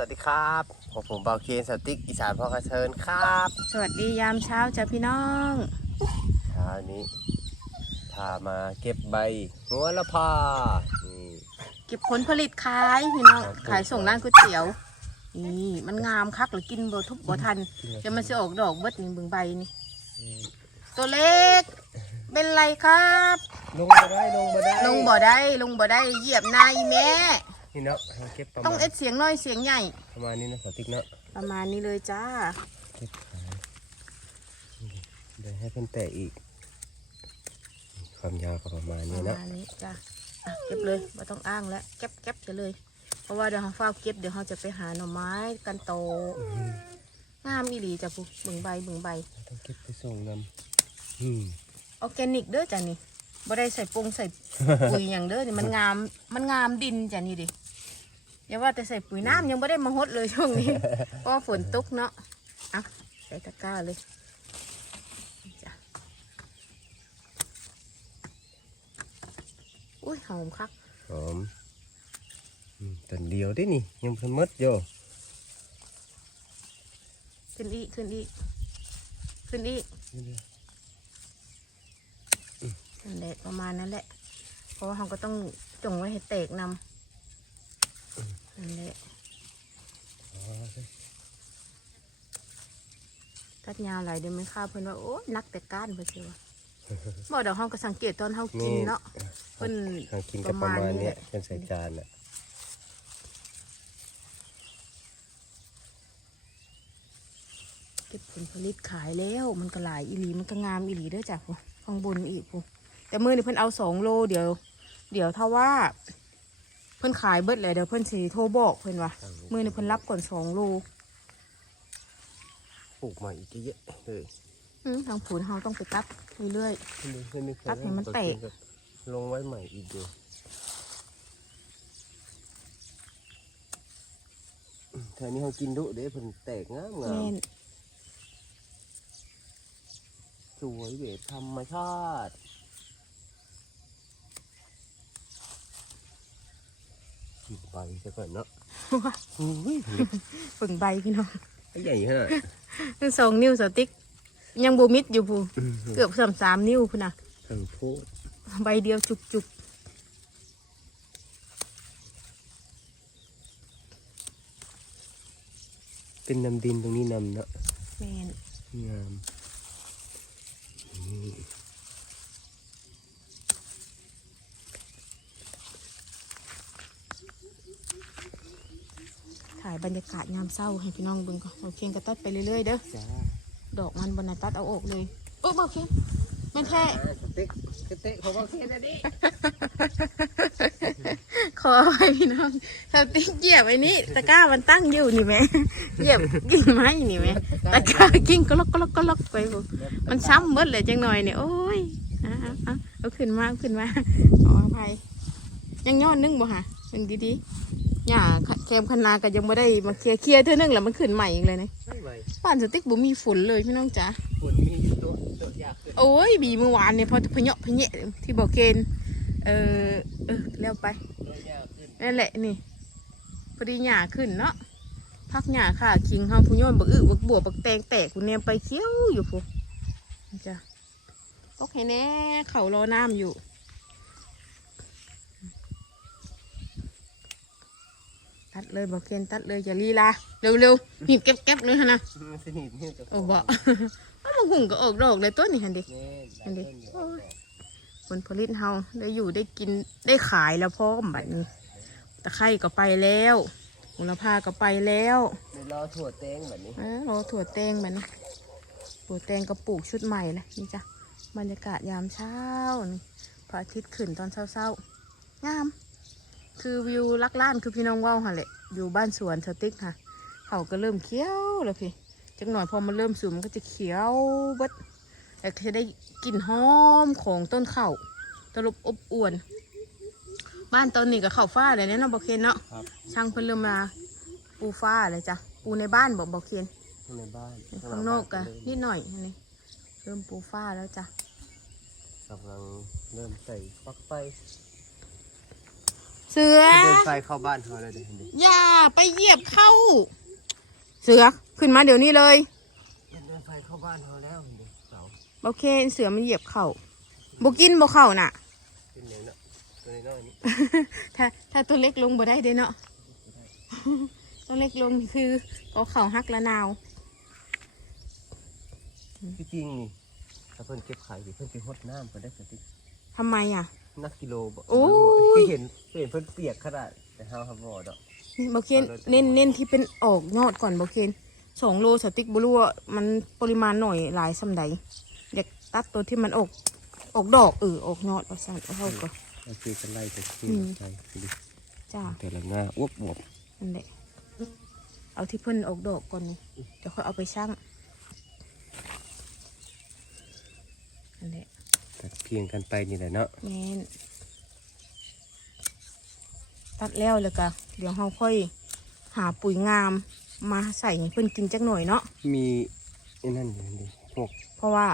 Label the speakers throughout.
Speaker 1: วัสดีครับผมผมเบาเคนสติ๊กอีสานพ่อกระเชิญครับ
Speaker 2: สวัสดียามเช้าจ้ะพี่น้อง
Speaker 1: เช้านี้พามาเก็บใบหัวละพานี่
Speaker 2: เก็บผลผลิตขายพี่น้อง
Speaker 1: ครับ
Speaker 2: ขายส่งร้านก๋วยเตี๋ยว นี่มันงามคักหรือกินบ่ทุกบ่ทันเดี๋ยวมันจะออกดอกเบิดนี่เบึงใบนี่ตัวเล็ก เป็นไรครับ
Speaker 1: ลงมาได้ลงมาได้
Speaker 2: ลงบ่ได้ลงบ่ได้เหยียบนายแม่
Speaker 1: นี่เนาะให้เก็บประ
Speaker 2: ต้อง
Speaker 1: มาณ
Speaker 2: เอ็ดเสียงน้อยเสียงใหญ่
Speaker 1: ประมาณนี้นะสติ๊กเนาะ
Speaker 2: ประมาณนี้เลยจ้า
Speaker 1: เก็บขายนี่เดี๋ยวให้เพิ่นแตะอีก ความยาวก็ประมาณ
Speaker 2: ป
Speaker 1: นี้
Speaker 2: ระ
Speaker 1: เนาะ
Speaker 2: มาณนี้จ้าอะเก็บเลยไม่ต้องอ้างแล้วเก็บเก็บจะเลย เพราะว่าเดี๋ยวเราเฝ้าเก็บเดี๋ยวเราจะไปหาหน่อไม้กันโต
Speaker 1: อืม
Speaker 2: งามอีหลีจ้ะปุ๊เบึงใบเบึงใบ
Speaker 1: ต้องเก็บไปส่งนำอืม
Speaker 2: ออร์แกนิกเด้อจ้ะนี่บ่ได้ใส่ปรุงใส่ปุ๋ยอย่างเด้อนี่มันงาม มันงามดินจ้ะนี่ดิ อย่าว่าแต่ใส่ปุ๋ยน้ำยังไม่ได้มาฮดเลยช่วงนี้ เพราะว่าฝนตกเนาะเอะใส่ตะกร้าเลยจ้ะอุ้ยหอมคัก
Speaker 1: หอมอืมต้นเดียวได้นี่ยังเพิ่นหมดอยู่
Speaker 2: ขึ้นอีกขึ้นอีกขึ้นอีกนั่นแหละประมาณนั้นแหละเพราะว่าเราก็ต้องจงไว้ให้แตกนำ นั่นแหละ
Speaker 1: อ๋อ
Speaker 2: ตัดยาวไหลายเดี๋ยวมันข้าวเพิ่นว่าโอ้ยนักแต่ก้านเพิ่นสิว่าบ่เดี๋ยวเฮาก็สังเกตตอนเฮากินเนาะเพิ่น
Speaker 1: ทางกินกับประมาณ
Speaker 2: ประมาณนี้
Speaker 1: เนี้ย
Speaker 2: แหละ
Speaker 1: เป็นใส่จานอะ
Speaker 2: เก็บผลผลิตขายแล้ว มันก็หลายอีหลีมันก็งามอีหลีเด้อจ้ะพูข้างบนอีกพูแต่มื้อนี้เพิ่นเอาสองโลเดี๋ยว เดี๋ยวถ้าว่า เพิ่นขายเบิดเลยเดี๋ยวเพิ่นสิโทรบอกเพิ่นว่ามื้อนี้เพิ่นรับก่อนสองโล
Speaker 1: ปลูกมาอีกเยอะเลย
Speaker 2: อืมทางผูนเฮาต้องไปตัดเรื่อยตัดให้มันแตก
Speaker 1: ลงไว้ใหม่อีกอยู่แถวนี้เขากินดุเด้เพิ่นแตกงาม
Speaker 2: ๆ
Speaker 1: งา
Speaker 2: แม่
Speaker 1: ม
Speaker 2: น
Speaker 1: สวยเวทธรรมชาติ กินไปซะก่อนเนาะอุ้ยเล็ก
Speaker 2: เบิ่งใบพี่น้อง
Speaker 1: ใหญ่ขนาด
Speaker 2: นั่นสองนิ้วสติ๊ก ยังบ่มิดอยู่พูเกือบสามสามนิ้วพุ่นน่ะ
Speaker 1: ทั้งโพด
Speaker 2: ใบเดียวจุก
Speaker 1: เป็นน้ำดินตรงนี้นำเนาะ
Speaker 2: ๆแม่น
Speaker 1: งามนี่
Speaker 2: ถ่าย บรรยากาศยามเศร้าให้พี่น้องเบิ่งก่อนโอเคก็ตัดไปเรื่อยๆเด้อ
Speaker 1: จ้า
Speaker 2: ดอกมันบนน่ะตัดเอาออกเลยเออโอเคแม่นแท้
Speaker 1: สเต็กสเต็กเขาบอกแค่นั้นเอง
Speaker 2: ขอให้พี่น้องสติ๊กเหยียบไอ้นี่ตะกร้ามันตั้งอยู่นี่แม่เหยียบกิ่งไม้นี่แม่ตะกร้ากิ่งก็ลอกก็ลอกก็ลอกไปบ่มันซ้ำเบิดเลยจังหน่อยเนี่ยโอ้ยอะอะอะเอาขึ้นมาเอาขึ้นมาขออภัยยังย้อนนึงบ่ฮะนึงดีๆหญ้า แคมคนาก็ยังไม่ได้มาเคลียร์เคลียร์เท่านึงแล้วมันขึ้นใหม่อีกเลยเนี่ย
Speaker 1: ไม่ไหว
Speaker 2: บ้านสติ๊กบ่มีฝนเลยพี่น้องจ๋า
Speaker 1: ฝนมีอยู่ตัวตัวยากขึ้น
Speaker 2: โอ้ยบีเมื่อวานเนี่ยพอพะเนาะพะเนะที่บอกเกณฑ์เออเออเลี้ยวไป
Speaker 1: ตัวยากขึ้น
Speaker 2: นั่นแหละนี่พอดีหญ้าขึ้นเนาะพักหญ้าค่ะคิงเฮาผู้โยนบักอึบักบัวบักแตงแตกกูเนี่ยไปเคี้ยวอยู่พูจ้ะโอเคแน่เขารอน้ำอยู่ ตัดเลยบอกเกณฑ์ตัดเลยอย่าลีลาเร็วๆหีบเก็บๆเลยฮะนะ
Speaker 1: มันสนิทเนี่ยกับ
Speaker 2: โอ้บ่อ้าวมันหุ่งก็ออกดอกเลยตัวนี้ฮันดิ
Speaker 1: แน่
Speaker 2: อันนี้
Speaker 1: ได้
Speaker 2: โอ้ยผลผลิตเฮาได้อยู่ได้กินได้ขายแล้วพ่อมบัดนี้ตะไคร่ก็ไปแล้วมูลพาก็ไปแล้ว
Speaker 1: เดี๋ยวรอถั่วแตงแบบนี้
Speaker 2: เออรอถั่วแตงมันถั่วแตงก็ปลูกชุดใหม่เลยนี่จ้ะบรรยากาศยามเช้านี่พระอาทิตย์ขึ้นตอนเช้าๆงาม คือวิวลักล้านคือพี่น้องว่าวค่ะแหละอยู่บ้านสวนสติ๊กค่ะ เขาก็เริ่มเขียวแล้วพี่จักหน่อยพอมันเริ่มสูงมันก็จะเขียวเบิดแต่ก็จะได้กลิ่นหอมของต้นข้าวตลบอบอวน บ้านตอนนี้ก็ข้าวฟ้าเลยเนี่ยเนาะบอกเคนเนาะ
Speaker 1: ครับ
Speaker 2: ช่างเพิ่นเริ่มมาปูฟ้าเลยจ้ะปูในบ้านบอกบอกเคน
Speaker 1: ข้างในบ้าน
Speaker 2: ข้างนอกกันนิดหน่อยอันนี้เริ่มปูฟ้าแล้วจ้ะ
Speaker 1: กำลังเริ่มใส่ปลั๊กไฟ
Speaker 2: เสือ
Speaker 1: เดินไฟเข้าบ้านเขาเลยเดี๋ยวเดี๋ยว
Speaker 2: อย่าไปเหยียบเข้า เสือขึ้นมาเดี๋ยวนี้เลย
Speaker 1: เดินไฟเข้าบ้านเขาแล้วเดี๋ยวเสา
Speaker 2: โอเค เสือมันเหยียบเข่าบกินบเข้าน่ะ
Speaker 1: เป็นเนี้ยเนาะตัวน้อยๆนี่
Speaker 2: ถ้าถ้าตัวเล็กลงบ่ได้เด้เนาะ ตัวเล็กลงคือเอาเข่าหักละนาว
Speaker 1: ที่จริงนี่ถ้าเพิ่นเก็บไข่ดิเพิ่นไปหดน้ำเพิ่นได้สติ
Speaker 2: ทำไมอะ
Speaker 1: นักกิโลบ่
Speaker 2: โอ้ย
Speaker 1: ที่เห็นเห็นเพิ่นเปียกขนาดแต่เฮาครับบ่ดอก
Speaker 2: บอเคนเน้นเน้นที่เป็นออกยอดก่อนบอเคนสองโลสติ๊กบรัวามันปริมาณหน่อยหลายสำใดอยากตัดตัวที่มันออกออกดอกเออออกยอดเอาสั่นเอาเข้าก็
Speaker 1: เราคือกันไล่แต่ที่
Speaker 2: อืม
Speaker 1: ใช่ดิ
Speaker 2: จ้า
Speaker 1: แต่ละหน้าอ้วบอวบ
Speaker 2: นั่นแหละเอาที่เพิ่นออกดอกก่อนนี่เดี๋ยวค่อยเอาไปชั่งนั่นแหละ
Speaker 1: แต่เพียงกันไปนี่แหละเนาะ
Speaker 2: แม่นตัดแล้วเลยกะเดี๋ยวเราค่อย หาปุ๋ยงาม มาใส่ให้เพิ่นกินจักหน่อยเนาะ
Speaker 1: มีไอ้นั่นอยู่ดิพวก
Speaker 2: เพราะว่า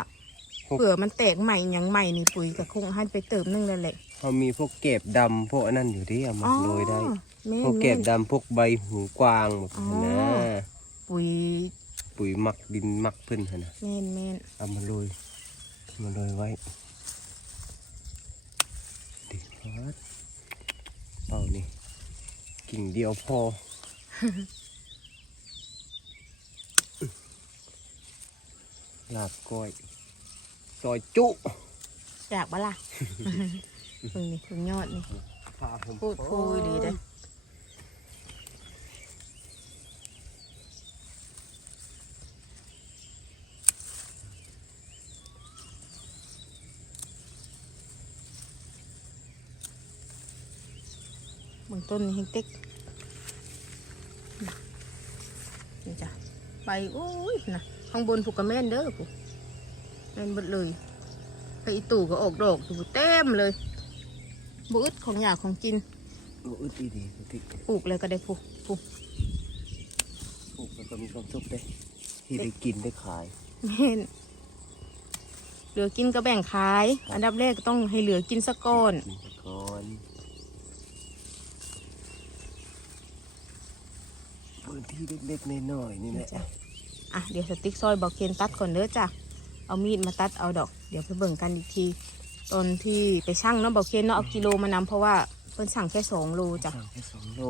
Speaker 1: พวก
Speaker 2: เผื่อมันแตกใหม่หยังใหม่นี่ปุ๋ยก็คงให้ไปเติมนึงแล้วแหละ
Speaker 1: เขามีพวกเก็บดำพวกอันนั้นอยู่ดิเอามาโรยได้
Speaker 2: แม่
Speaker 1: พวก
Speaker 2: น
Speaker 1: เก็
Speaker 2: แม่
Speaker 1: บ
Speaker 2: น
Speaker 1: ดำพวกใบหูกวางแบบ
Speaker 2: อ๋อ
Speaker 1: นั้นนะ
Speaker 2: ปุ๋ย
Speaker 1: ปุ๋ยหมักดินหมักเพิ่นหั่นนะ
Speaker 2: แม่นแม่น
Speaker 1: เอามาโรยมาโรยไว้ดิครับ เป่านี่กิ่งเดียวพอ ลาบก้อยซอยจุ
Speaker 2: อยากบะล่ะเพิ่งนี่เพิ่งยอดนี่
Speaker 1: พาผม
Speaker 2: พูดคุยดีเด้อ บื้องต้นนี่เฮงเต็กนี่จ้ะไปโอ้ยนะข้างบนผูกกระแม่นเด้อผูกแม่นหมดเลย ไปอีตู่ก็ออกดอกอยู่เต็มเลยบุอึดของอยากของกิน
Speaker 1: บ่อึดอีดีปกติ
Speaker 2: ปลูกเลยก็ได้ปลูกปลูก
Speaker 1: ปลูกแล้วก็มีความสุขได้ที่ได้กินได้ขาย
Speaker 2: แม่นเหลือกินก็แบ่งขาย อันดับแรกก็ต้องให้เหลือกินสักก้อน
Speaker 1: กินไปก่อน พื้นที่เล็กๆน้อยๆนี่แหละ
Speaker 2: จ้ะอะเดี๋ยวสติ๊กซอยบอกเคนตัดก่อนเด้อจ้ะเอามีดมาตัดเอาดอก เดี๋ยวไปเบิ่งกันอีกทีตอนที่ไปชั่งเนาะบอกเคนเนาะเอากิโลมานำเพราะว่าเพิ่นสั่งแค่สองโลจ้ะ
Speaker 1: สั่งแค่สองโล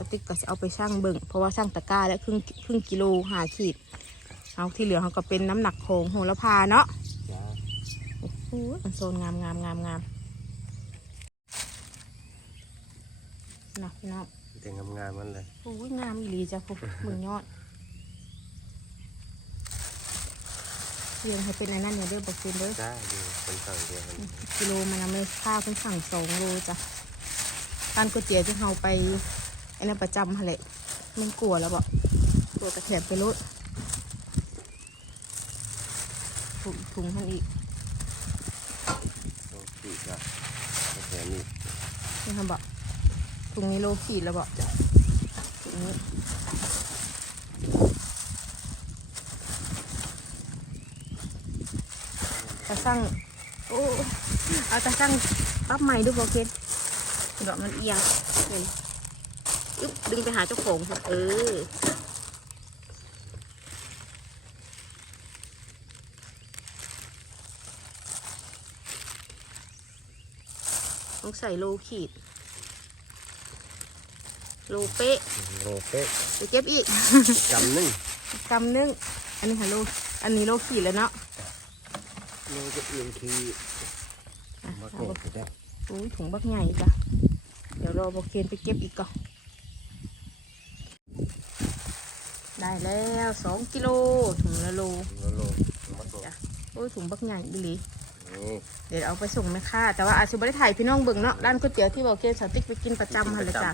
Speaker 2: สติ๊กก็จะเอาไปชั่งเบิ่งเพราะว่าชั่งตะกร้าและครึ่งครึ่งกิโลหาขีดเอาที่เหลือเขาก็เป็นน้ำหนักของโหระพาเนาะโอ้โหมันโซนงามงามงามงามนะพี่น้อง
Speaker 1: แต่งามๆมันเลย
Speaker 2: โอ้ยงามอีหลีจ้ะพวกมึงยอดเรียงให้เป็นอันนั้นเนี่ยเด้อบอกเป็นเด้อ
Speaker 1: จ้าดูคนสั่งเดียวกัน
Speaker 2: กิโลมันนะไม่ค่าเพิ่นสั่งสองโลจ้ะร้านก๋วยเตี๋ยวที่เราไปอันนั้นประจำหั่นแหละมันกลัวแล้วบอกกลัวกระแถบไปรถถุงถุงท่านอีก
Speaker 1: โลสี่จ้ะแค่นี้
Speaker 2: นี่ค่ะบ อกถุงนี้โลขีดแล้วบอกถุงนี้ตาสั่งโอ้เอาตาสั่งปั๊บใหม่ดูบอเกนดอกมันเอียงนี่อึ๊บดึงไปหาเจ้าของเอะเออต้องใส่โลขีด โลเป๊ะ
Speaker 1: โลเป๊ะ
Speaker 2: ไปเก็บอีก
Speaker 1: กำหนึ่ง
Speaker 2: กำนึงอันนี้ค่ะโลอันนี้โลขีดแล้วเนาะ
Speaker 1: โลจะหนึ่งที
Speaker 2: อะ
Speaker 1: มา
Speaker 2: เอา
Speaker 1: เก็
Speaker 2: บ่
Speaker 1: บได้
Speaker 2: โอ้ยถุงบักใหญ่จ้ะเดี๋ยวรอบอกเคนไปเก็บอีกก่อนได้แล้วสองกิโลถุงละโล
Speaker 1: โลโลมาส่ง
Speaker 2: จ้ะโอ้ยถุงบักใหญ่ดิลี
Speaker 1: นี่
Speaker 2: เดี๋ยวเอาไปส่งแม่ค้าแต่ว่าอาจจะไม่ได้ถ่ายพี่น้องเบิ่งเนาะร้านก๋วยเตี๋ยวที่บอกเคนสติ๊กไปกินประจำหันเลยจ้ะ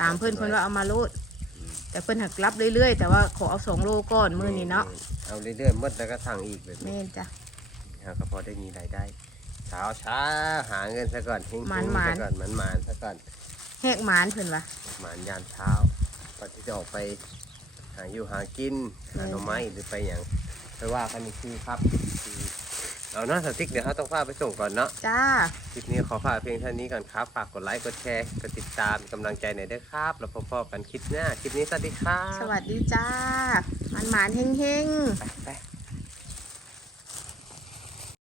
Speaker 1: ประจำหั่นเลย
Speaker 2: ถามเพื่อนเพื่อนว่าเอามาโลด แต่เพื่อนหักรับเรื่อยๆ แต่ว่าขอเอาสองโลก่อนมื้อนี้เนาะ
Speaker 1: เอาเรื่อยๆหมดแล้วก็สั่งอีกแบบนี้
Speaker 2: แม่นจ้ะ
Speaker 1: หาก็พอได้มีรายได้เช้าช้าหาเงินซะก่อนเฮงๆ
Speaker 2: หมานๆ
Speaker 1: ซะก่อนหมันหมานๆซะก่อน
Speaker 2: แหกหมานเพื่อนวะ
Speaker 1: หมานยามเช้าก่อนที่จะออกไปหาอยู่หากินหาหน่อไม้หรือไปอย่างไปว่ากันอีกทีครับคือ เอาเนาะสติ๊กเดี๋ยวเขาต้องพาไปส่งก่อนเนาะ
Speaker 2: จ้า
Speaker 1: คลิปนี้ขอฝากเพียงเท่านี้ก่อนครับฝากกดไลค์กดแชร์กดติดตามเป็นกำลังใจหน่อยด้วยครับ แล้วพบกันคลิปหน้าคลิปนี้สวัสดีครับ
Speaker 2: สวัสดีจ้ามันหมานๆเฮงๆ
Speaker 1: ไปไป